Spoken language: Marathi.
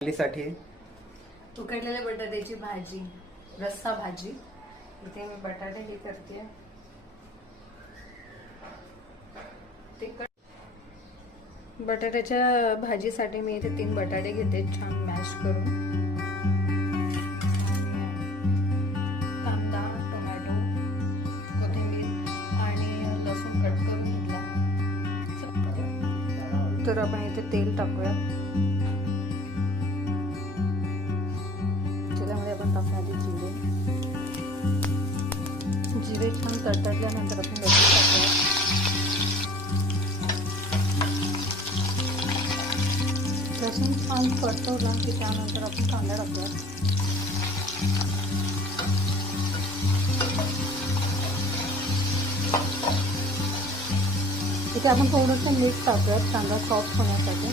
साठी उकडलेल्या बटाट्याची भाजी, रस्सा भाजी. इथे मी बटाटे हे करते. बटाट्याच्या भाजीसाठी मी इथे 3 बटाटे घेते, छान मॅश करून. कांदा, टोमॅटो, कोथिंबीर आणि लसूण कट करून घेतला. तर आपण इथे तेल टाकूया. त्याच्यामध्ये आपण टाकूया आधी जिरे छान तडतडल्यानंतर आपण लसूण टाकूया. लसूण छान परतवला की त्यानंतर आपण कांदा टाकूया. इथे आपण थोडंसं मीठ टाकूयात कांदा सॉफ्ट होण्यासाठी.